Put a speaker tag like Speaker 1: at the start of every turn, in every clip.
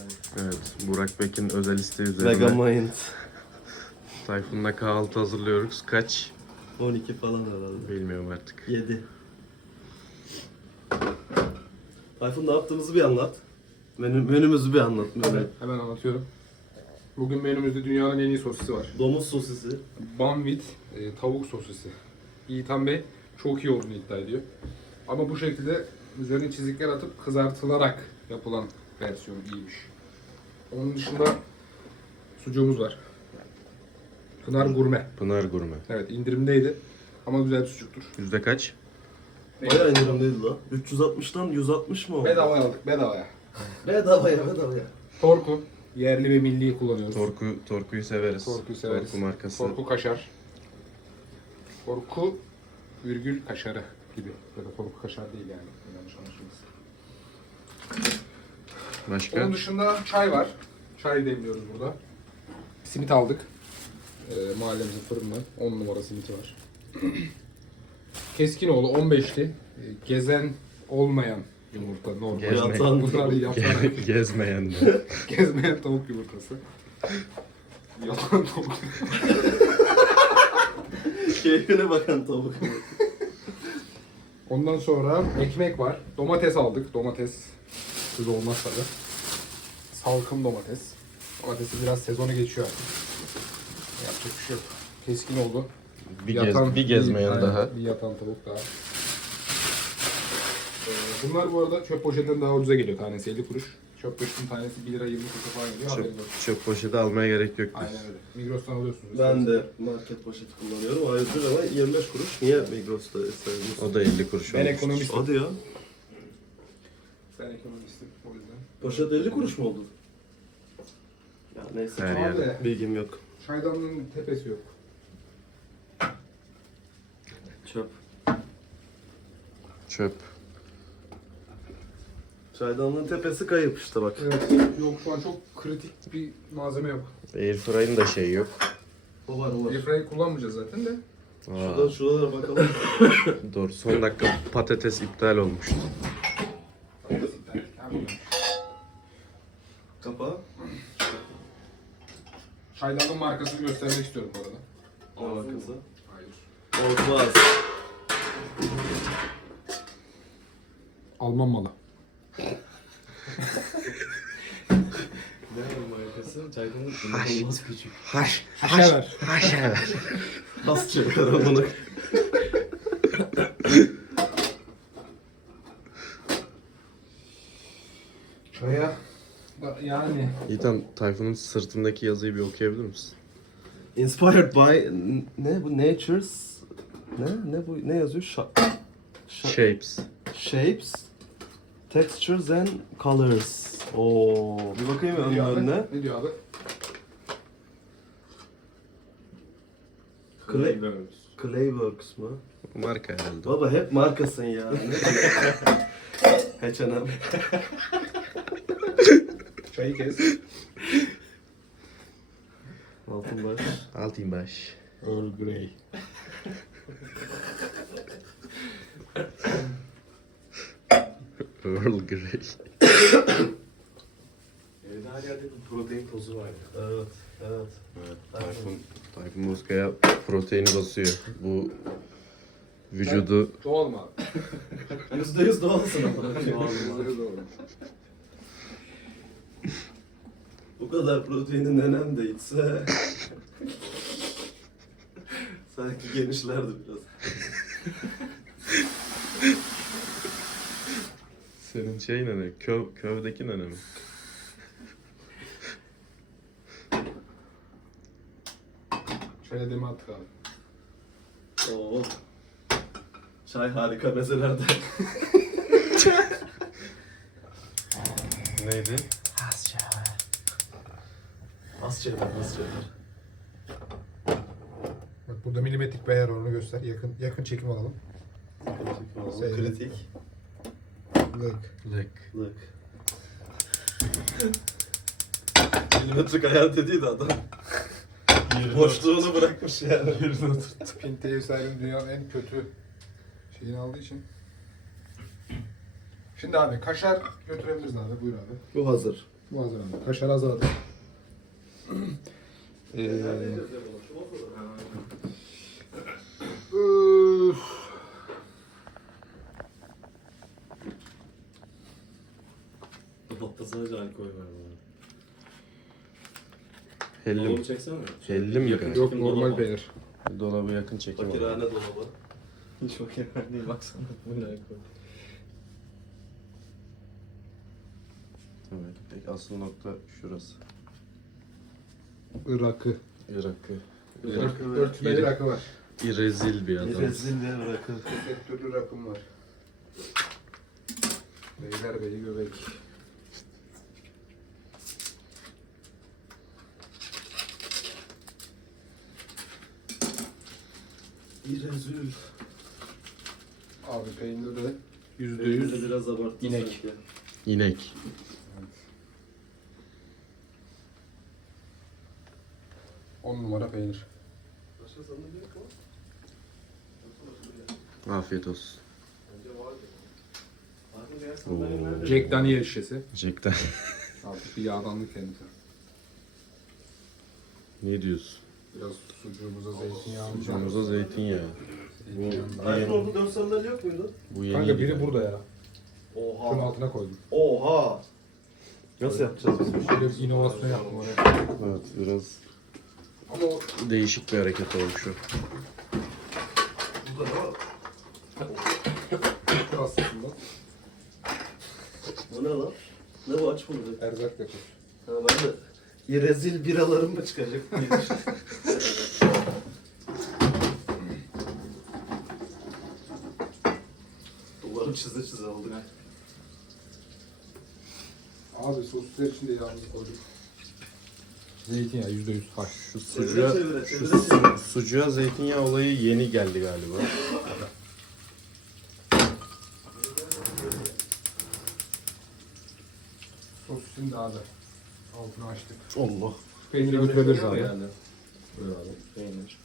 Speaker 1: Evet, Burak Bek'in özel isteği üzerine
Speaker 2: Megamind.
Speaker 1: Tayfun'la kahvaltı hazırlıyoruz. Kaç?
Speaker 2: 12 falan herhalde.
Speaker 1: Bilmiyorum artık.
Speaker 2: 7. Tayfun ne yaptığımızı bir anlat. Menümüzü bir anlat.
Speaker 3: Hemen anlatıyorum. Bugün menümüzde dünyanın en iyi sosisi var.
Speaker 2: Domuz sosisi.
Speaker 3: Banvit tavuk sosisi. Yiğitan Bey çok iyi olduğunu iddia ediyor. Ama bu şekilde üzerine çizikler atıp kızartılarak yapılan versiyonu iyiymiş. Onun dışında sucuğumuz var. Pınar Gurme.
Speaker 1: Pınar Gurme.
Speaker 3: Evet, indirimdeydi ama güzel bir sucuktur.
Speaker 1: Yüzde kaç?
Speaker 2: Bayağı indirimliydi lan. 360'dan 160 mı oldu?
Speaker 3: Bedavaya aldık, bedavaya.
Speaker 2: Bedavaya.
Speaker 3: Torku, yerli ve milli kullanıyoruz.
Speaker 1: Torku'yu severiz.
Speaker 3: Torku'yu severiz.
Speaker 1: Torku markası.
Speaker 3: Torku kaşar. Torku virgül kaşarı gibi. Ya da torku kaşar değil yani. Yanlış anlaşılmasın.
Speaker 1: Başka?
Speaker 3: Onun dışında çay var. Çay demliyoruz burada. Simit aldık. Mahallemizin fırından. 10 numara simiti var. Keskinoğlu 15'li. Gezen olmayan yumurta normal.
Speaker 2: Yatan.
Speaker 3: Bunlar yatan.
Speaker 1: Gezmeyen de.
Speaker 3: Gezmeyen tavuk yumurtası. Yatan tavuk.
Speaker 2: Keyfine bakan tavuk.
Speaker 3: Ondan sonra ekmek var. Domates aldık. Domates söz olmaz tabi. Salkım domates. Domatesi biraz sezonu geçiyor artık. Yapacak bir şey yok. Keskin oldu.
Speaker 1: Bir gezmeyen
Speaker 3: aynen,
Speaker 1: daha.
Speaker 3: Bir yatan tavuk daha. Bunlar bu arada çöp poşetinden daha ucuza geliyor. Tanesi 50 kuruş. Çöp poşetin tanesi 1 lira 20 kuruş falan geliyor. Haberiniz olsun.
Speaker 1: Çöp poşeti almaya gerek yok.
Speaker 3: Aynen öyle. Migros'tan alıyorsunuz.
Speaker 2: Ben de market poşeti kullanıyorum. Ayrıca ama 25 kuruş. Niye Migros'ta sayılmış?
Speaker 1: O da 50 kuruş
Speaker 3: Ben
Speaker 1: olmuş.
Speaker 3: ekonomistim.
Speaker 2: Hadi ya.
Speaker 3: Ben ekonomistim o yüzden.
Speaker 2: Poşet 50 kuruş mu oldu? Ya neyse.
Speaker 1: Her
Speaker 3: Abi,
Speaker 1: yerde.
Speaker 2: Bilgim yok.
Speaker 3: çaydanlığın tepesi yok.
Speaker 2: Çöp.
Speaker 1: Çöp.
Speaker 2: Çaydanlığın tepesi kayıp işte bak.
Speaker 3: Evet. Yok şu an çok kritik bir malzeme yok.
Speaker 1: Airfryer'ın da şeyi yok.
Speaker 2: O var.
Speaker 3: Airfryer'ı kullanmayacağız zaten de.
Speaker 2: Şuralara bakalım.
Speaker 1: Doğru. Son dakika patates iptal olmuştu.
Speaker 2: Kapağı.
Speaker 3: Çaydanlığın markasını göstermek istiyorum bu arada.
Speaker 2: Ne markası?
Speaker 3: Hayır.
Speaker 2: Olmaz.
Speaker 3: Alman malı.
Speaker 2: Ne markası? Çaydanlık inanılmaz küçük.
Speaker 3: Haşever.
Speaker 2: Nasıl çevirir bunu?
Speaker 3: Çaya yani
Speaker 1: İlhan, Tayfun'un sırtındaki yazıyı bir okuyabilir misin?
Speaker 2: Inspired by ne bu Nature's ne bu ne yazıyor?
Speaker 1: Shapes.
Speaker 2: Shapes, textures and colors. Oo, bir bakayım
Speaker 3: ne diyor abi?
Speaker 2: önüne.
Speaker 3: Ne diyor abi?
Speaker 2: Clayworks mı?
Speaker 1: Marka herhalde.
Speaker 2: Baba hep markasın ya. Ne H&M.
Speaker 3: Çayı kes.
Speaker 2: Altınbaş.
Speaker 1: Altınbaş.
Speaker 3: Earl Grey.
Speaker 1: Earl Grey.
Speaker 4: Evde her yerde bir protein tozu var.
Speaker 2: Evet.
Speaker 1: Evet, Tayfun Bozkaya proteini basıyor. Bu vücudu
Speaker 3: Doğal mı abi?
Speaker 2: %100 doğalsın ama.
Speaker 3: Doğal.
Speaker 2: Bu kadar proteini nenem de içse sanki genişlerdi biraz.
Speaker 1: senin şey ne? Kövdeki ne mi?
Speaker 3: Çaya demi attık abi.
Speaker 2: Oo. Çay harika mezelerde.
Speaker 1: Neydi?
Speaker 2: Az çevir.
Speaker 3: Bak burada milimetrik beyer oranı göster. Yakın çekim alalım.
Speaker 2: Kritik.
Speaker 3: Look.
Speaker 2: Look. Milimetrik ayar dediydi adam. Boşluğunu bırakmış yani.
Speaker 3: Pinte ev sahibinin dünyanın en kötü şeyini aldığı için. Şimdi abi kaşar götürebiliriz abi. Buyur abi.
Speaker 2: Bu hazır.
Speaker 3: Malzemem. Kaşar azaldı.
Speaker 4: Dolapta sadece alkol var bana.
Speaker 1: Hellim.
Speaker 4: Dolabı çeksene.
Speaker 1: Hellim mi?
Speaker 4: Yakın
Speaker 1: kanka?
Speaker 3: Yok
Speaker 4: çekim
Speaker 3: normal
Speaker 4: dolabı.
Speaker 3: peynir.
Speaker 1: Dolabı yakın çekim.
Speaker 4: Fakirhane dolabı. Hiç fakirhane değil baksana. Bu ne alkol?
Speaker 1: Evet. Peki asıl nokta şurası.
Speaker 3: Irak'ı.
Speaker 1: Irak'ı.
Speaker 3: Örtmeli rakı var.
Speaker 1: İrezil bir adam.
Speaker 2: Rezil ya bırakın.
Speaker 3: Sektörlü rakım var. Beylerbeyi göbek.
Speaker 2: İrezil.
Speaker 3: Abi peynir de
Speaker 4: Peynirde biraz abarttı
Speaker 3: inek.
Speaker 4: sanki.
Speaker 1: İnek.
Speaker 3: 10 numara peynir.
Speaker 2: Başka sanırım yok mu?
Speaker 1: Afiyet olsun.
Speaker 2: Bence var. Abi diğer sandalye nerede?
Speaker 3: Jack Daniel şişesi.
Speaker 1: Jack'ten.
Speaker 3: Artık bir yağdanlık kendisi.
Speaker 1: Ne diyorsun?
Speaker 3: Biraz sucuğumuza zeytinyağı.
Speaker 1: Sucuğumuza zeytinyağı.
Speaker 2: Aynen orada 4 sandalye yok muydu?
Speaker 1: Bu yeni.
Speaker 3: Kanka biri
Speaker 1: gibi.
Speaker 3: burada ya. Şunun
Speaker 2: Oha.
Speaker 3: altına koydum.
Speaker 2: Oha. Nasıl yapacağız biz bu işi?
Speaker 3: Şöyle bir inovasyon yaptım oraya.
Speaker 1: Evet biraz
Speaker 3: Ama o
Speaker 1: değişik bir hareket olmuş o.
Speaker 2: Bu da o.
Speaker 3: aslında
Speaker 2: Bu ne lan? Ne bu, aç bunu?
Speaker 3: erzak deposu.
Speaker 2: Ha ben de İrezil biralarım mı çıkacak diye düşündüm. Duvarı çize oldu.
Speaker 3: Abi sosisler için de yalnız koydum. Zeytinyağı %100 haş.
Speaker 1: Şu
Speaker 2: Çevire
Speaker 1: sucuğa,
Speaker 2: çevire,
Speaker 1: şu
Speaker 2: çevire çevire.
Speaker 1: sucuğa zeytinyağı olayı yeni geldi galiba.
Speaker 3: Sosisin daha da altını açtık.
Speaker 1: Allah.
Speaker 3: Peyniri götürebiliriz abi.
Speaker 2: Yani.
Speaker 3: Böyle abi.
Speaker 4: Peynir.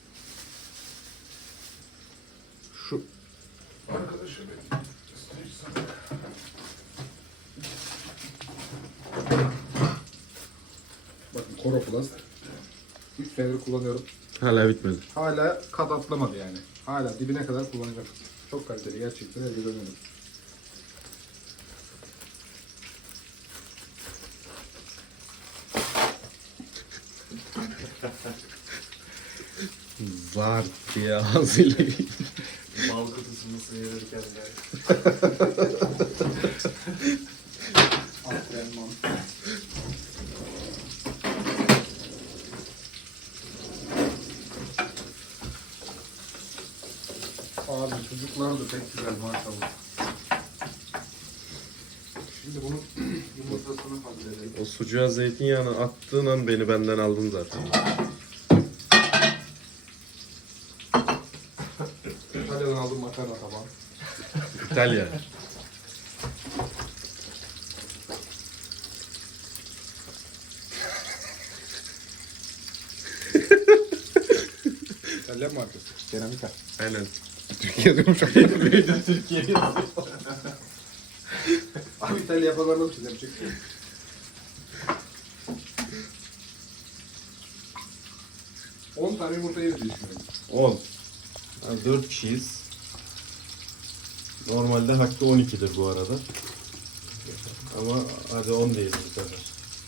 Speaker 3: Şu arkadaşı bir göstereyim sana. Bakın Koroplast. 3 senedir kullanıyorum.
Speaker 1: Hala bitmedi.
Speaker 3: Hala kat atlamadı yani. Hala dibine kadar kullanacağım. Çok kaliteli gerçekten her gün öneririm.
Speaker 1: Zart diye ağzıyla.
Speaker 4: Bal kutusunu sıyırırken yani.
Speaker 3: Aferin lan. Abi çocuklar da pek güzel maşallah. Şimdi bunun yumurtasını halledelim.
Speaker 1: O sucuğa zeytinyağını attığın an beni benden aldın zaten.
Speaker 3: İtalya'dan aldım makarna tabağı.
Speaker 1: İtalya.
Speaker 3: İtalyan markası. Keramika.
Speaker 1: Aynen.
Speaker 3: Türkiye'de yumuşak.
Speaker 2: Türkiye'ye
Speaker 3: Abi İtalya yapanlardan bir şey yapacak. On tane yumurta yeriz diye düşünüyorum.
Speaker 1: 10. Yani 4 kişiyiz. Normalde hakkı 12'dir bu arada. Ama hadi 10 diyelim bu sefer.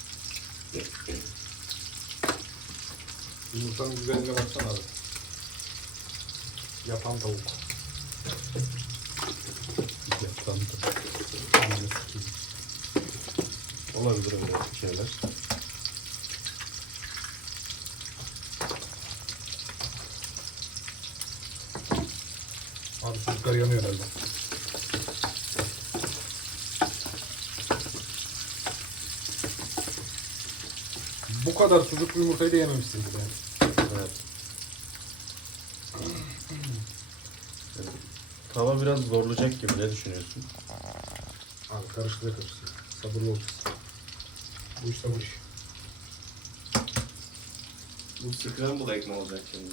Speaker 3: Yumurtanın güzelliğine baksana abi. Yapan tavuk.
Speaker 1: Yaptan da. Olabilir öyle şeyler.
Speaker 3: Abi çocuklar yanıyor herhalde. Bu kadar sucuklu yumurtayı da yememişsiniz yani.
Speaker 1: Evet. Tava biraz zorlayacak gibi. Ne düşünüyorsun?
Speaker 3: Abi karıştıra karıştıra. Sabırlı olacağız. Bu iş sabır iş.
Speaker 4: Bu scramble egg mi olacak şimdi?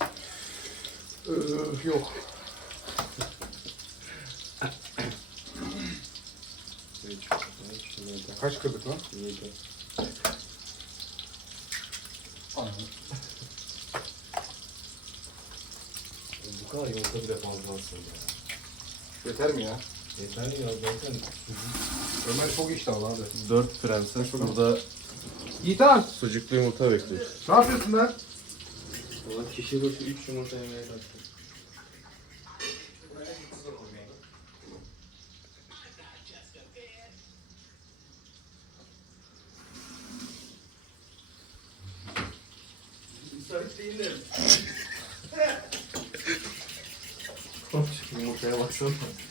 Speaker 3: Yok.
Speaker 4: Şurada.
Speaker 3: Kaç kırdık lan?
Speaker 4: 7.
Speaker 3: Aynen.
Speaker 1: Bu kadar yumurta bile fazla aslında ya.
Speaker 3: Yeter mi ya?
Speaker 1: Yeter ya zaten.
Speaker 3: Ömer çok iştahlı abi.
Speaker 2: 4 prenses burada
Speaker 3: Yiğitan!
Speaker 2: sucuklu yumurta bekliyor.
Speaker 3: Ne yapıyorsun lan?
Speaker 4: Valla kişi başı 3 yumurta yemeye kalktım. Yumurtaya baksana.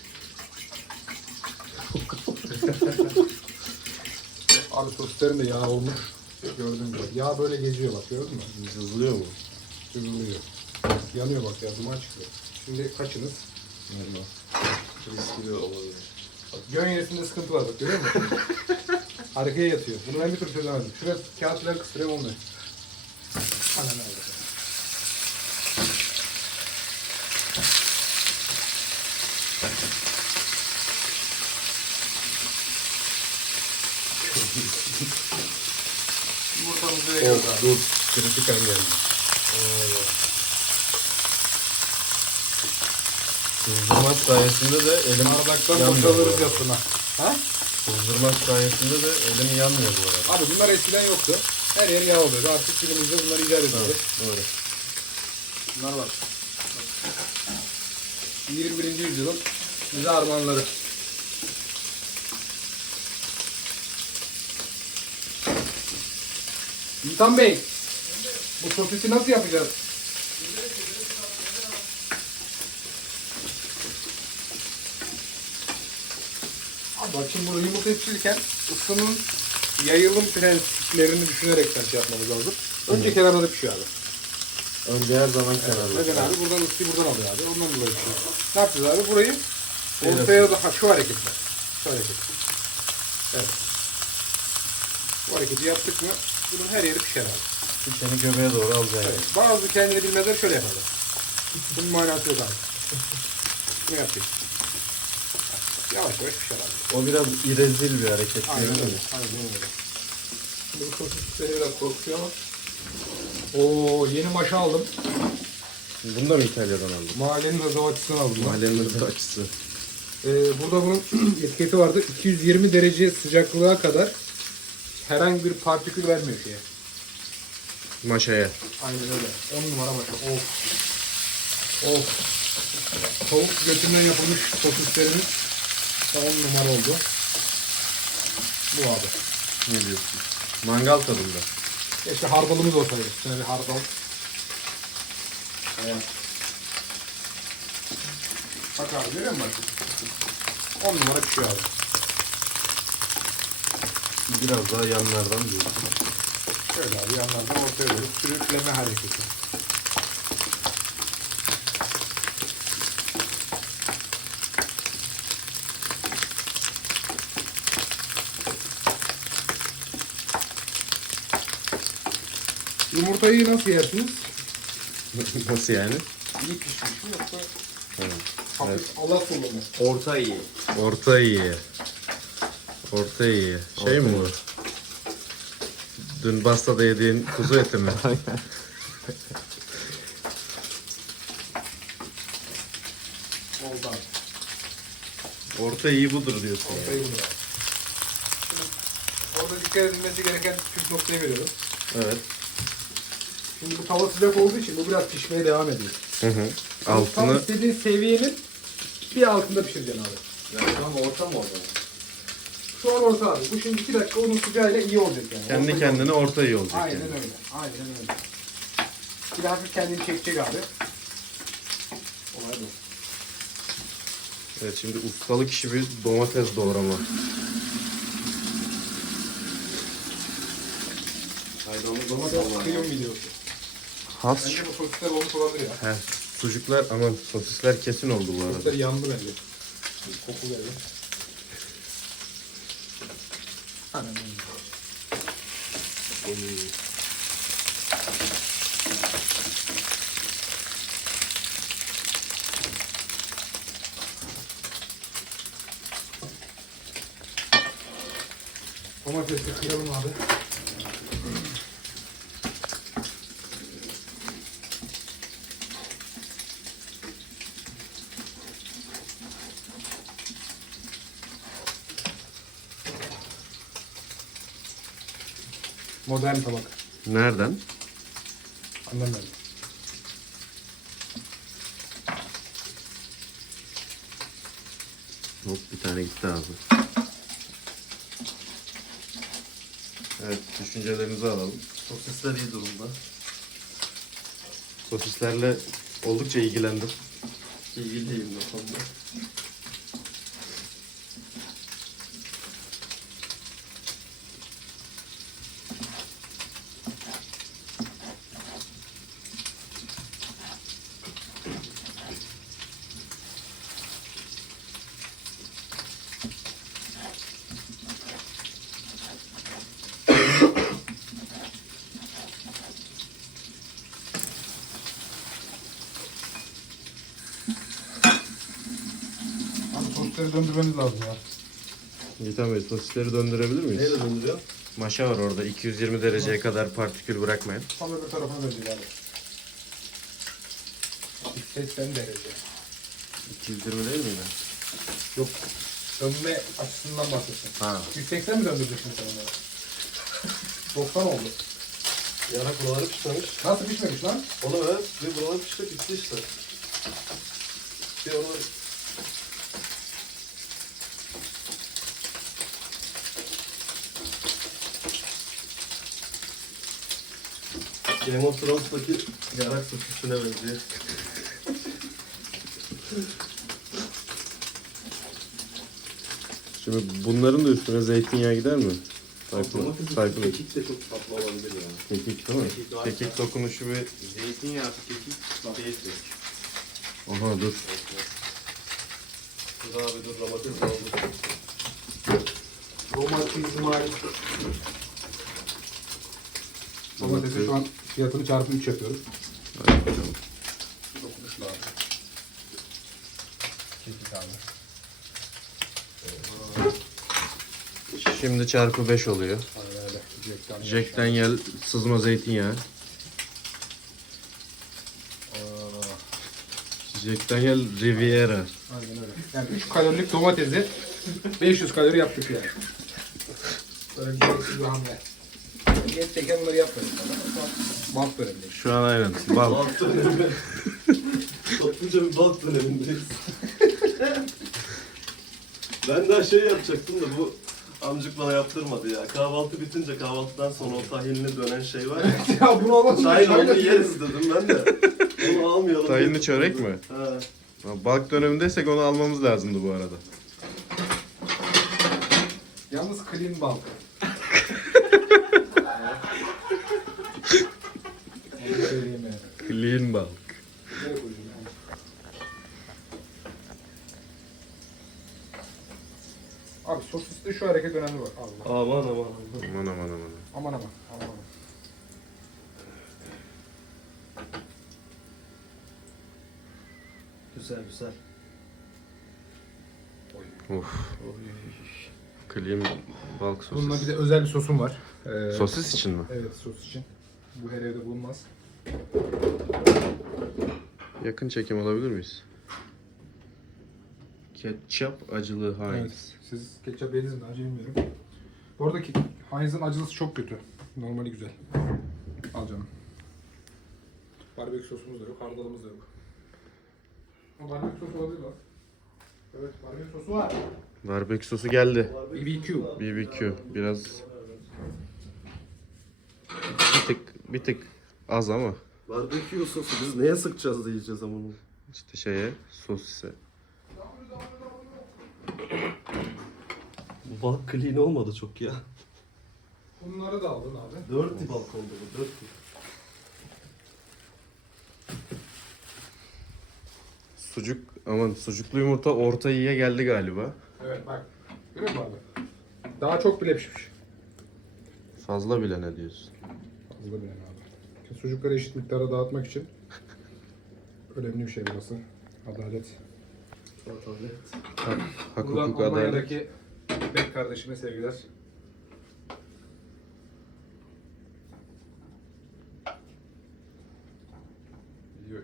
Speaker 3: Abi sosislerin de yağ olmuş. Gördün mü? Yağ böyle geziyor bak, gördün mü?
Speaker 2: Hızlıyor mu?
Speaker 3: Sürülüyor. Yanıyor bak ya, duman çıkıyor. Şimdi kaçınız?
Speaker 2: Riskli olabilir.
Speaker 3: Bak, Gönye'sinde sıkıntı var bak, görüyor musun? Arkaya yatıyor. Bunu ben bir türlü çözemedim. Şuraya kağıtları kıstırayım olmuyor. Ana nerede? Yumurtamızı veriyoruz abi.
Speaker 2: Dur. Kritik an geldi. Sızdırmak sayesinde de elim
Speaker 3: Bardaktan
Speaker 2: yanmıyor.
Speaker 3: boşalırız yasına. Ha?
Speaker 2: Sızdırmak sayesinde de elim yanmıyor bu arada.
Speaker 3: Abi bunlar eskiden yoktu. Her yer yağ oluyordu. Artık günümüzde bunları icat ediyoruz.
Speaker 2: Doğru.
Speaker 3: Bunlar var. 21. yüzyılın bize armağanları. İlhan Bey, bu sosisi nasıl yapacağız? Abi bak şimdi bunu yumurta pişirirken ısının yayılım prensiplerini düşünerek şey yapmamız lazım. Önce kenarda pişiyor abi.
Speaker 2: Önce her zaman kenarda.
Speaker 3: Neden abi? Buradan ısıyı buradan alıyor abi. Ondan dolayı pişiyor. Ne yapacağız abi? Burayı ortaya daha şu hareketle. Şu hareket. Evet. Bu hareketi yaptık mı bunun her yeri pişer abi.
Speaker 2: Seni göbeğe doğru alacağız.
Speaker 3: Evet. Bazı kendini bilmezler şöyle yaparlar. Bunun manası yok abi. Bunu yapacağız. Yavaş yavaş pişer abi.
Speaker 2: O biraz irezil bir hareket.
Speaker 3: Aynen
Speaker 2: değil mi?
Speaker 3: öyle. Aynen öyle. Şimdi bu sosisleri biraz korkutuyor ama. Oo, yeni maşa aldım.
Speaker 2: Bunu da mı İtalya'dan aldın?
Speaker 3: Mahallenin rızavaçısından aldım. ben.
Speaker 2: Mahallenin açısı.
Speaker 3: Burada bunun etiketi vardı. 220 derece sıcaklığa kadar herhangi bir partikül vermiyor şeye.
Speaker 2: Maşaya.
Speaker 3: Aynen öyle. 10 numara maşa. Of. Of. Tavuk götünden yapılmış sosislerimiz da 10 numara oldu. Bu abi.
Speaker 2: Ne diyorsun? Mangal tadında.
Speaker 3: İşte hardalımız olsaydı. Üstüne bir hardal. Evet. Bak abi, görüyor musun? 10 numara pişiyor abi.
Speaker 2: Biraz daha yanlardan diyorsun.
Speaker 3: Şöyle abi, yanlardan ortaya doğru sürükleme hareketi. Yumurtayı nasıl yersiniz?
Speaker 2: Nasıl yani?
Speaker 3: İyi pişmiş mi yoksa
Speaker 2: Evet.
Speaker 3: hafif Allah sulu mu?
Speaker 4: Orta iyi.
Speaker 2: Orta iyi. Orta iyi. Şey mi bu? Dün Basta'da yediğin kuzu eti mi?
Speaker 3: Oldu abi.
Speaker 2: Orta iyi budur diyorsun yani.
Speaker 3: Ortayı budur abi. Şimdi orada dikkat edilmesi gereken püf noktayı veriyorum.
Speaker 2: Evet.
Speaker 3: Şimdi bu tava sıcak olduğu için bu biraz pişmeye devam ediyor.
Speaker 2: Hı hı.
Speaker 3: Tam
Speaker 2: Altını
Speaker 3: istediğin seviyenin bir altında pişireceksin abi.
Speaker 4: Yani şu an orta mı orada?
Speaker 3: Şu an orta abi. Bu şimdi 2 dakika onun sıcağıyla iyi olacak yani.
Speaker 2: kendi
Speaker 3: Orta
Speaker 2: kendine orta iyi olacak
Speaker 3: Aynen
Speaker 2: yani.
Speaker 3: öyle. Aynen öyle. Bir de hafif kendini çekecek abi. Olay bu.
Speaker 2: Evet, şimdi ustalık işi bir domates doğrama.
Speaker 4: Haydanlık
Speaker 3: Domates kıyım videosu.
Speaker 2: Has.
Speaker 3: Bence bu sosisler olmuş olabilir ya.
Speaker 2: He, sucuklar aman sosisler kesin oldu bu
Speaker 3: Sosisler
Speaker 2: arada.
Speaker 3: yandı bence. Koku geldi. Aynen öyle. Domatesi kıyalım abi. Modern tabak.
Speaker 2: Nereden?
Speaker 3: Annem verdi.
Speaker 2: Hop bir tane gitti abi. Evet, düşüncelerinizi alalım.
Speaker 4: Sosisler iyi durumda.
Speaker 2: Sosislerle oldukça ilgilendim.
Speaker 4: İlgiliyim bu konuda.
Speaker 3: Abi sosları döndürmeniz lazım ya.
Speaker 2: Yiğitan Bey, sosisleri döndürebilir miyiz?
Speaker 4: Neyle döndürüyor?
Speaker 2: Maşa var orada. 220 dereceye kadar partikül bırakmayın.
Speaker 3: Tam öbür tarafına dönecek abi. 180 derece.
Speaker 2: 220 değil miydi?
Speaker 3: Yok. Dönme açısından bahsettim.
Speaker 2: Ha.
Speaker 3: 180 mi döndüreceksin sen onları? 90 oldu.
Speaker 4: Yarak buraları pişmemiş.
Speaker 3: Nasıl pişmemiş lan?
Speaker 4: Oğlum evet. Bir buraları pişti bitti işte. Bir onu... Game of Thrones'taki yarak sosisine benziyor.
Speaker 2: Şimdi bunların da üstüne zeytinyağı gider mi? Tayfun.
Speaker 4: Kekik de çok tatlı olabilir ya.
Speaker 2: Kekik değil mi?
Speaker 4: Kekik var.
Speaker 2: Kekik dokunuşu bir...
Speaker 4: Zeytinyağı, kekik, keyifli.
Speaker 2: Aha dur.
Speaker 4: Dur abi dur, domates aldım.
Speaker 3: Domates mali. Domatesi şu an fiyatını çarpı 3 yapıyoruz.
Speaker 2: Hadi bakalım.
Speaker 3: Dokunuş lazım. Kekik abi.
Speaker 2: Şimdi çarpı 5 oluyor.
Speaker 3: Aynen öyle.
Speaker 2: Jack Daniel sızma zeytinyağı. Jack Daniel Riviera.
Speaker 3: Aynen öyle. Yani 3 kalorilik domatesi 500 kalori yaptık yani. Böyle gereksiz bir hamle. Gerekteyken bunları yapmıyoruz. Bant döneminde.
Speaker 2: Şu an aynen. Bal.
Speaker 4: Balt dönemi. Topluca bir balt dönemindeyiz. Ben daha şey yapacaktım da bu amcık bana yaptırmadı ya. Kahvaltı bitince kahvaltıdan sonra o tahinli dönen şey var ya.
Speaker 3: Ya bunu olmaz.
Speaker 4: Tahin onu yeriz dedim ben de. Onu almayalım.
Speaker 2: Tahinli
Speaker 4: dedim.
Speaker 2: çörek mi?
Speaker 4: Ha.
Speaker 2: Balk dönemindeysek onu almamız lazımdı bu arada.
Speaker 3: Yalnız clean bulk. Onu söyleyeyim yani.
Speaker 2: Clean balk.
Speaker 3: Nereye koyayım yani? Abi sosiste şu hareket önemli bak. Allah.
Speaker 4: Aman aman aman.
Speaker 2: Aman aman aman.
Speaker 3: Aman aman. Aman aman.
Speaker 4: Güzel güzel.
Speaker 2: Of. Clean balk sosis.
Speaker 3: Bununla bir de özel bir sosum var.
Speaker 2: Sosis için mi?
Speaker 3: Evet, sos için. Bu her evde bulunmaz.
Speaker 2: Yakın çekim alabilir miyiz? Ketçap acılı Heinz.
Speaker 3: Evet. Siz ketçap yediniz mi? Acı bilmiyorum. Bu arada Heinz'ın acılısı çok kötü. Normali güzel. Al canım. Barbekü sosumuz da yok, hardalımız da yok. Ama barbekü sosu olabilir lan. Evet, barbekü sosu var.
Speaker 2: Barbekü sosu geldi.
Speaker 3: BBQ.
Speaker 2: BBQ. Biraz bir tık az ama
Speaker 4: Barbekü sosu biz neye sıkacağız da yiyeceğiz ama bunu.
Speaker 2: işte şeye sosise.
Speaker 4: Bu balık clean olmadı çok ya.
Speaker 3: Bunları da aldın abi.
Speaker 4: Dirty balık oldu bu, dirty.
Speaker 2: Sucuk aman sucuklu yumurta orta iyiye geldi galiba.
Speaker 3: Evet bak. Görüyor musun abi? Daha çok bile pişmiş.
Speaker 2: Fazla bile ne diyorsun?
Speaker 3: Fazla bile abi. Sucukları eşit miktara dağıtmak için önemli bir şey burası. Adalet.
Speaker 4: Adalet.
Speaker 2: Hak
Speaker 3: Buradan
Speaker 2: hukuk adalet.
Speaker 3: Almanya'daki İpek kardeşime sevgiler.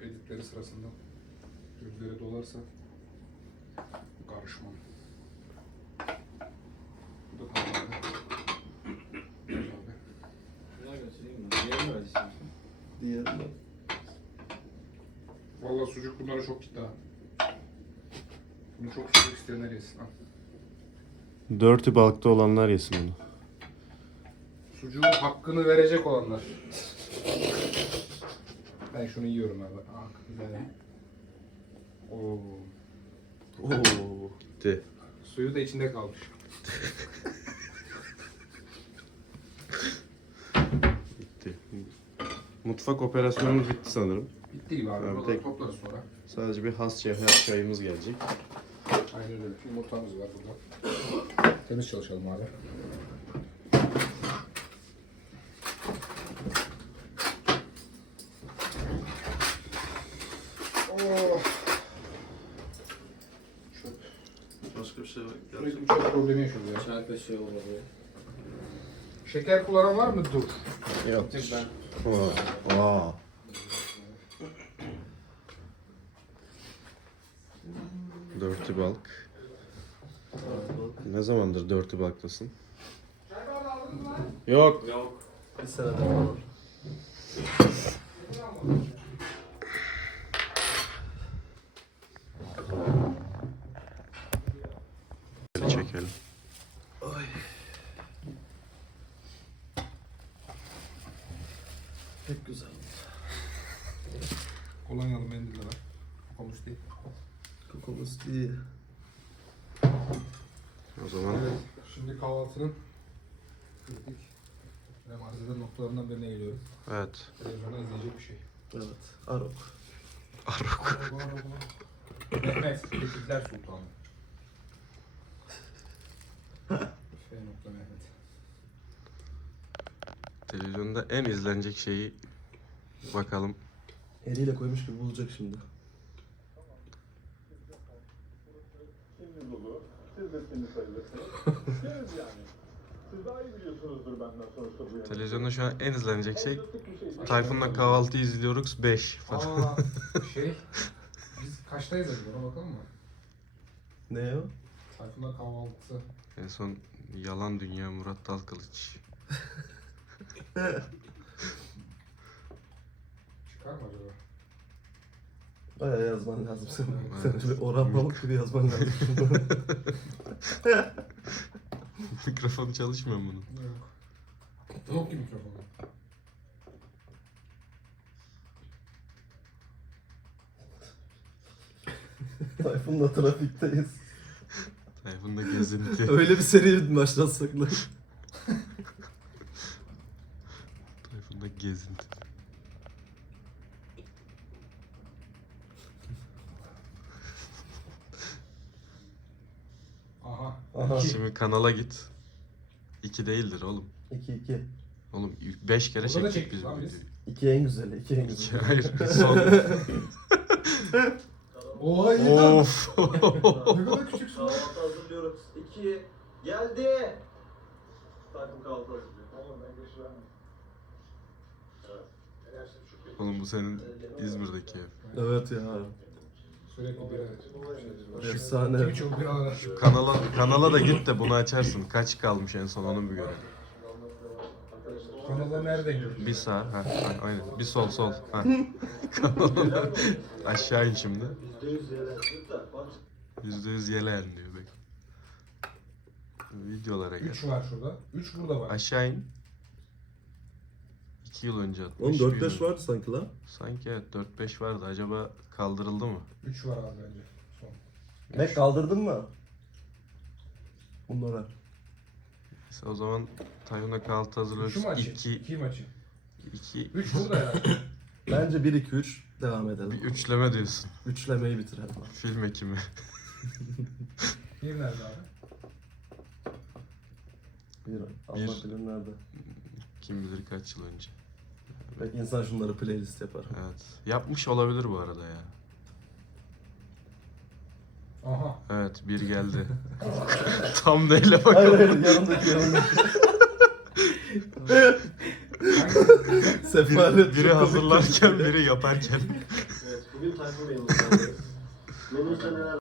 Speaker 3: editleri sırasında gözleri dolarsa karışmam. Bu da tamam abi. Güzel abi.
Speaker 1: Şuna götüreyim mi? Diğerini ver istiyorsan.
Speaker 4: Diğerine.
Speaker 3: Valla sucuk bunlara çok gitti ha. Bunu çok sucuk isteyenler yesin ha.
Speaker 2: Dirty Bulk'ta olanlar yesin onu.
Speaker 3: Sucuğun hakkını verecek olanlar. Ben şunu yiyorum abi. Ah, güzel. Oo.
Speaker 4: Oo.
Speaker 2: Gitti.
Speaker 3: Suyu da içinde kalmış.
Speaker 2: Bitti. Mutfak operasyonumuz bitti sanırım.
Speaker 3: Bitti gibi abi.
Speaker 2: Abi
Speaker 3: Buraları
Speaker 2: tek-
Speaker 3: toplarız sonra.
Speaker 2: Sadece bir has şefer çayımız gelecek.
Speaker 3: Aynen öyle. Yumurtamız var burada. Temiz çalışalım abi. Oh. Çöp.
Speaker 4: Başka bir şey yok.
Speaker 3: Sürekli çöp problemi yaşıyoruz ya.
Speaker 1: Çay kaşığı olmadı.
Speaker 3: Şeker kullanan var mı? Dur.
Speaker 2: Yok.
Speaker 1: Tek ben.
Speaker 2: Aa. Dirty Bulk. Ne zamandır Dirty Bulk'tasın? Yok.
Speaker 1: Yok.
Speaker 4: Bir senede falan.
Speaker 2: Böyle çekelim.
Speaker 4: Pek güzel oldu.
Speaker 3: Kolonyalı mendil de var. Kokomus değil.
Speaker 4: Kokumuz iyi.
Speaker 2: O zaman
Speaker 3: Şimdi kahvaltının kritik ve malzeme noktalarından birine geliyorum.
Speaker 2: evet.
Speaker 3: Televizyonda izleyecek bir şey.
Speaker 4: Evet. Arok.
Speaker 2: Arok.
Speaker 3: Mehmet, Tebrikler Sultanı. Mehmet.
Speaker 2: Televizyonda en izlenecek şeyi bakalım.
Speaker 4: Eliyle koymuş gibi bulacak şimdi.
Speaker 5: Şimdi dolu, siz de şimdi sayılırsınız. Deriz yani. Siz daha iyi biliyorsunuzdur benden sonuçta bu yana.
Speaker 2: Televizyonda şu an en izlenecek şey
Speaker 5: Olacaklık bir şey değil.
Speaker 2: Tayfun'la kahvaltı izliyoruz 5 falan.
Speaker 3: Aa, biz kaçtayız acaba ona bakalım mı?
Speaker 4: Ne o?
Speaker 3: Tayfun'la kahvaltısı.
Speaker 2: En son Yalan Dünya Murat Dalkılıç.
Speaker 3: Çıkar mı acaba?
Speaker 4: Bayağı yazman lazım senin.
Speaker 2: Evet.
Speaker 4: Sen bir Orhan Pamuk gibi yazman lazım.
Speaker 2: Mikrofon çalışmıyor mu bunun?
Speaker 3: Yok. Yok ki mikrofonu.
Speaker 4: Tayfun'la trafikteyiz.
Speaker 2: Tayfun'da gezinti.
Speaker 4: Öyle bir seri başlatsak lan.
Speaker 2: Tayfun'da gezinti.
Speaker 3: Aha.
Speaker 4: Aha.
Speaker 2: Şimdi kanala git. 2 değildir oğlum.
Speaker 4: 2-2.
Speaker 2: Oğlum 5 kere
Speaker 3: Orada da
Speaker 2: çektik
Speaker 3: çektik
Speaker 2: biz bu
Speaker 3: lan biz.
Speaker 2: videoyu.
Speaker 4: 2 en güzeli. 2 en güzeli.
Speaker 2: Hayır son.
Speaker 3: Oha iyi lan.
Speaker 2: Of.
Speaker 3: Ne kadar küçüksün lan.
Speaker 6: Kahvaltı hazırlıyoruz. 2 geldi. Tayfun kahvaltı hazırlıyor.
Speaker 5: Oğlum ben geç vermem.
Speaker 2: Oğlum bu senin İzmir'deki ev.
Speaker 4: Evet ya.
Speaker 3: Sürekli bir
Speaker 4: Efsane.
Speaker 3: Kimi çok bir ara.
Speaker 2: Kanala da git de bunu açarsın. Kaç kalmış en son onu bir görelim.
Speaker 3: Kanala nereden gidiyor?
Speaker 2: Bir sağ. Ha, aynen. Bir sol. Ha. Kanala aşağı in şimdi.
Speaker 6: %100 yerler. Lütfen bak.
Speaker 2: %100 yelen diyor bek. Videolara gel.
Speaker 3: 3 var şurada. 3 burada var.
Speaker 2: Aşağı in. 2 yıl önce atmış.
Speaker 4: Oğlum
Speaker 2: bir yıl
Speaker 4: 4-5
Speaker 2: önce.
Speaker 4: vardı sanki lan.
Speaker 2: Sanki evet 4-5 vardı. Acaba kaldırıldı mı?
Speaker 3: 3 var abi bence. Son.
Speaker 4: Ne kaldırdın mı? Bunlara.
Speaker 2: Neyse, o zaman Tayfun'la kahvaltı hazırlıyoruz.
Speaker 3: 3 maçı.
Speaker 2: 2
Speaker 3: 2 maçı.
Speaker 2: 2
Speaker 3: 3 burada herhalde.
Speaker 4: Bence 1-2-3 devam
Speaker 2: bir
Speaker 4: edelim.
Speaker 2: üçleme diyorsun.
Speaker 4: Üçlemeyi bitirelim.
Speaker 2: Film ekimi.
Speaker 3: Bir nerede abi?
Speaker 4: Allah bilir nerede.
Speaker 2: Kim bilir kaç yıl önce.
Speaker 4: Belki insan şunları playlist yapar.
Speaker 2: Evet. Yapmış olabilir bu arada ya.
Speaker 3: Aha.
Speaker 2: Evet bir geldi. Tam neyle
Speaker 4: Hayır
Speaker 2: bakalım.
Speaker 4: hayır yanındaki. Sefalet
Speaker 2: Biri
Speaker 4: çok
Speaker 2: hazırlarken biri yaparken.
Speaker 3: Evet.
Speaker 6: Bugün Tayfun Bey'in mutfağındayız. Menümüzde neler